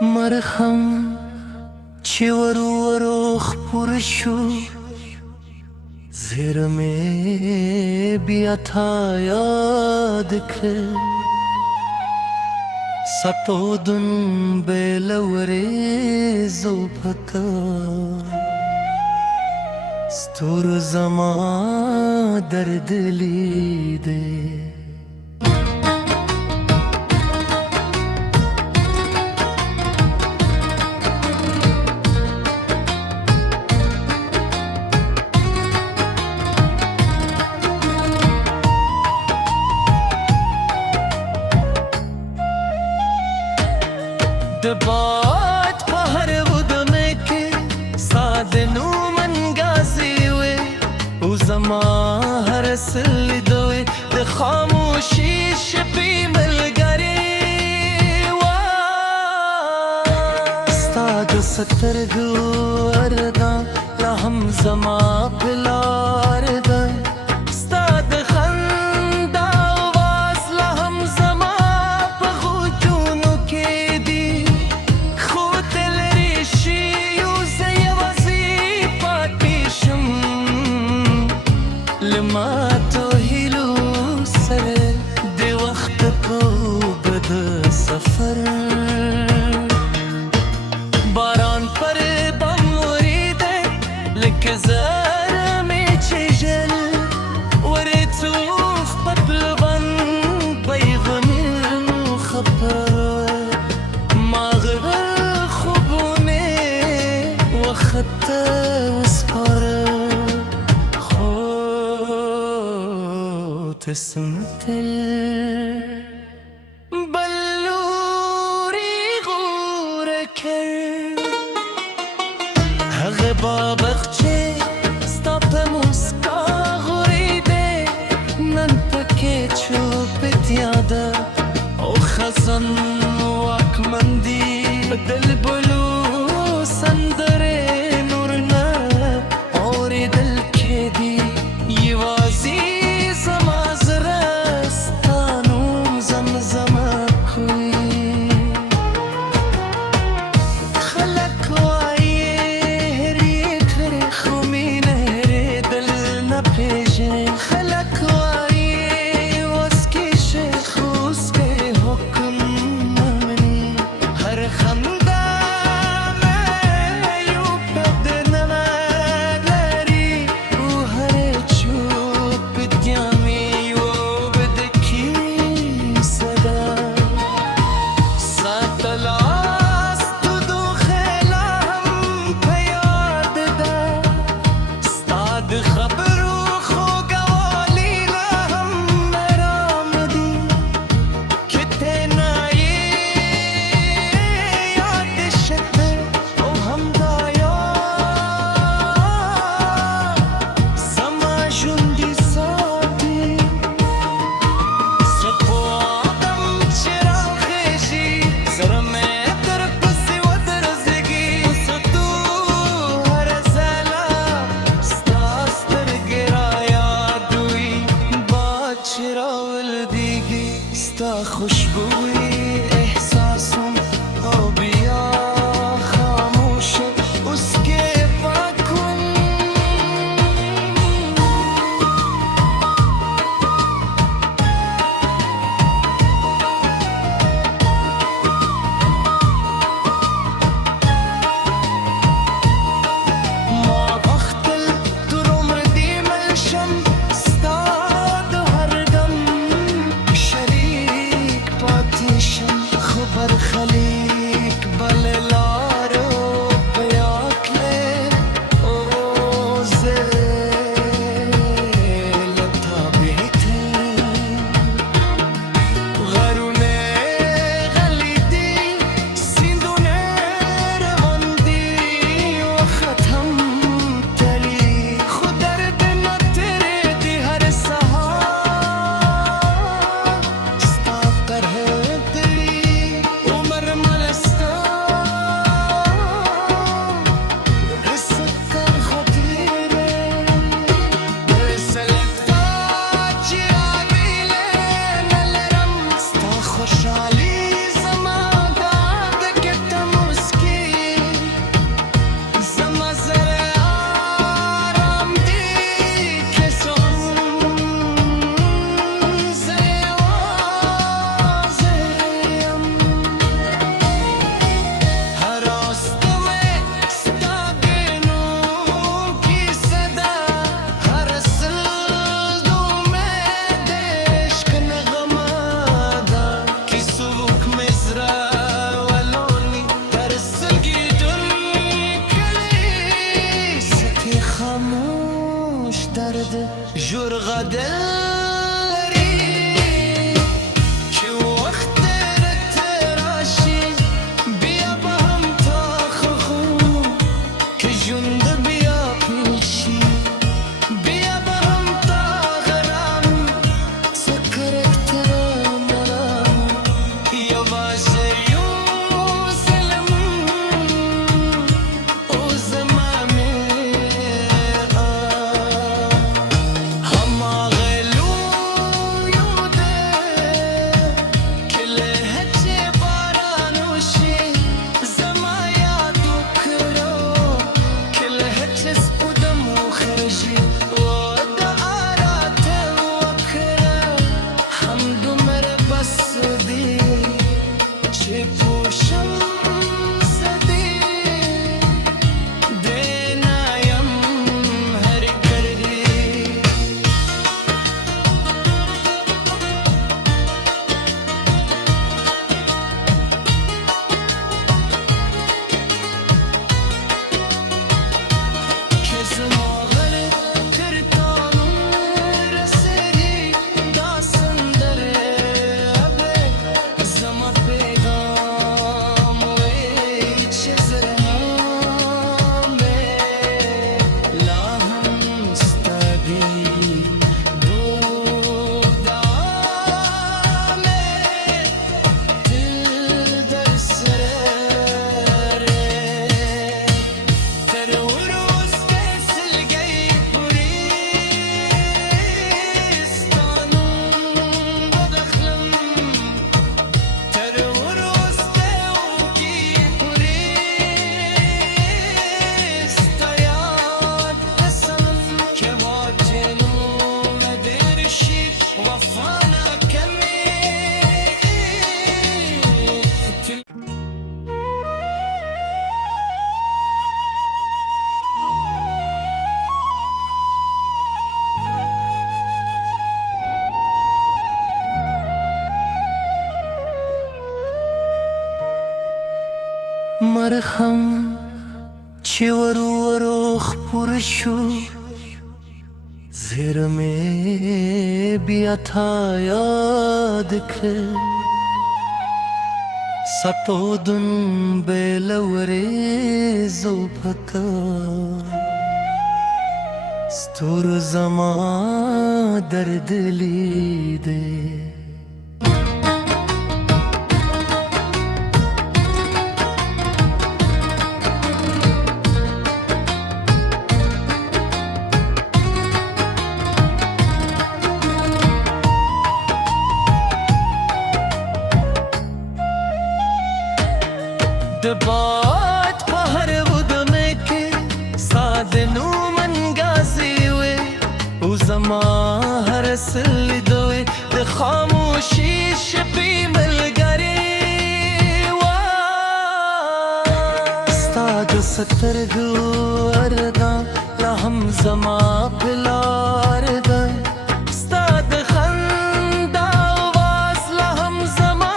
مرهم چې ورو خپور شو زړه مې بیا تا یاد کړ ستودن بېل ورېځو په تا ستورو زما درد لیدی د باد په هر ودمه کې ساد نومنګاسي وې او زما هر سلیدوې د خاموشي شپې ملګرې وا ستا د سترګو اردا لا هم زما په لار ده لماتو هیلو سره د وخت په بد سفر باران پر بم وریده لکه زر مې چې ژل ورېڅوف په پلوان پیغامونو خبر ما غره خوبونه وخت ته وسپاره تسمتل بلوري غورکر هغه بابغچه ستا په مسکا غوریده نن پکې چوپت یاده او خزان واکمندي دل بلو سندره نورنا اوریدل کې دی یوازې هر خنده پوشم زده دینایم هر کرده که زما غلط کردانم رسیدی داستان داره ابه زما پیغام و چیزهامه لاهم استادی دودامه دل در سره تروروز تسلگی پوریستانم بدخلم تروروز توکی پوریست یاد بسم که واجنوم درشید وفانا کمی مرهم چې ورو خپور شو زړه مې بیا تا یاد کړ سپودن بېل ورېځو پکا ستورو زما درد لیدې د باد په هر ودمه کې ساده نو منګاسي وې او زما هر سل دوی د خاموشي شپې ملګری وا ستا د سترګو اردا لا هم زما په لار ده ستا د خندا آواز لا هم زما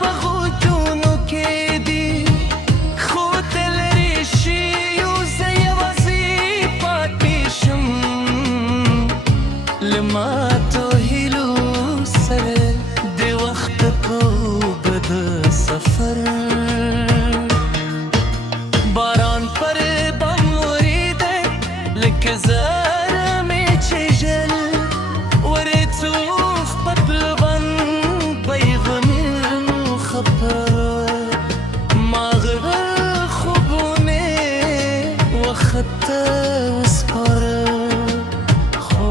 په غوږونو کې دي خو ته لرې شي یو زه یوازې پاتې شم له ماتو هیلو سره د وخت په اوږده سفر باران پر بام وریده لکه زرمې چې ژل ورېڅوف په پلوان پیغامونو خبر ماغره خوبونه وخت ته وسپاره خو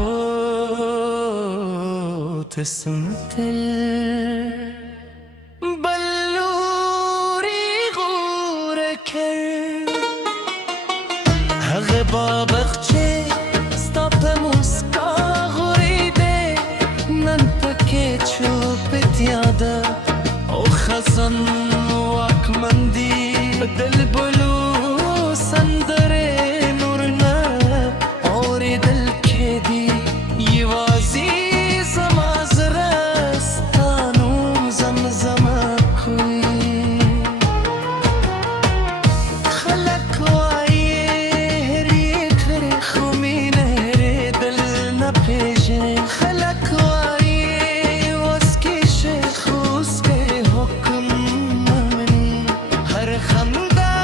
تسمتل بلوري غوره کرد هغه باغچه ستا په موسکا غوړېدې نن پکې چوپت یاده او خزان واکمن دي د البلو سندرې نور نه اورېدل کېدي یوازې زما زړه ستا نوم زمزمه کوي خلک وایي هېر یې کړې خو مینه هېرېدل نه پېژنې خلک وایي اوس کې شیخ اوس کې حکم نه مني هر خندا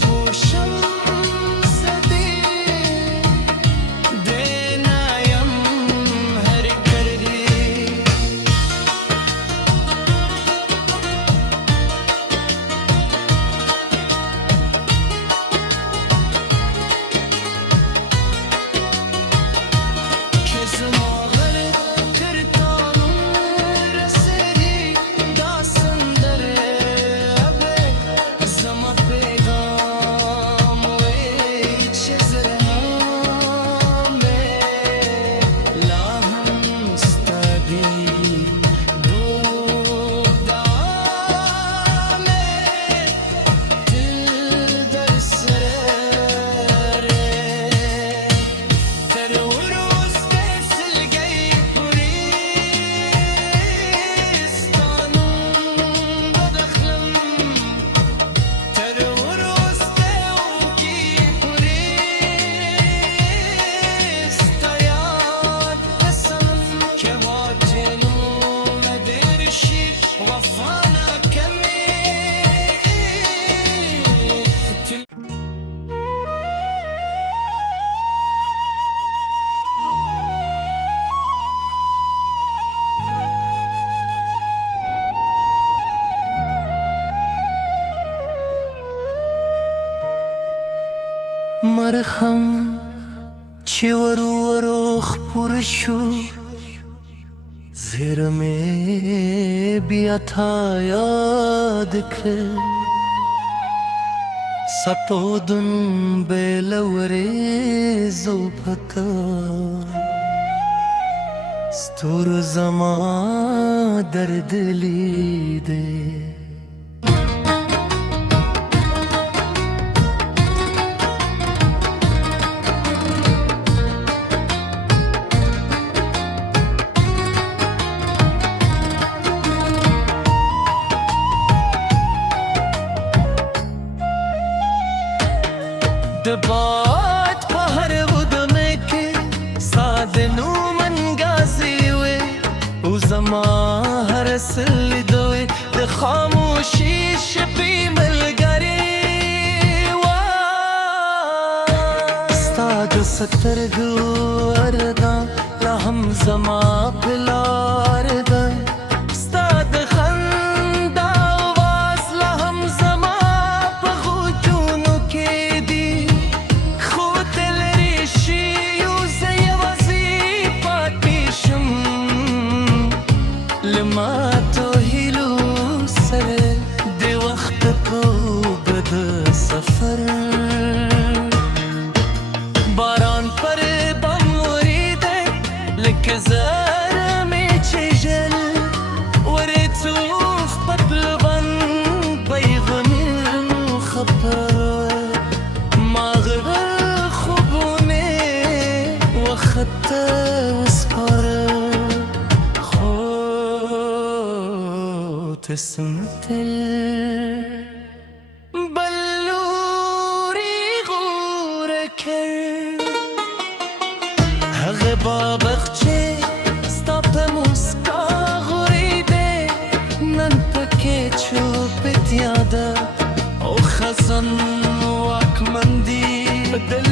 پوشم زدی دینایم هر کردی که زما غلط کردانم رسیدی داستان داره ابه زما پیغام و چیزرهامه لاهم استادی دودامه دل در سره تر وروز دسلگی پوریستانم بدخلم تر وروز دوکی پوریست یاد بسم که واجنون درشی وفانا کمی مرهم چې ورو خپور شو زړه مې بیا تا یاد کړ ستودن بېل ورېځو پکا ستورو زما درد لیدې د باد په هر ودمه کې ساده نو منګاسي وې او زما هر سل دوی د خاموشي شپې ملګری وا ستا د سترګو اردا لا هم زما په لار ده ستا د خندا آواز لا هم زما په غوږونو کې دی خو ته لرې شي یو زه یوازې پاتې شم له ماتو هیلو سره د وخت په اوږده سفر باران پر بام وریده لکه زرمې چې ژل ورېڅوف په پلوان پیغامونو خبر ماغره خوبونه وخت ته وسپاره خو تسمتل بلوري غوره کړ هغه باغچې ستا په موسکا غوړېدې نن پکې چوپتیا ده او خزان واکمن دي دل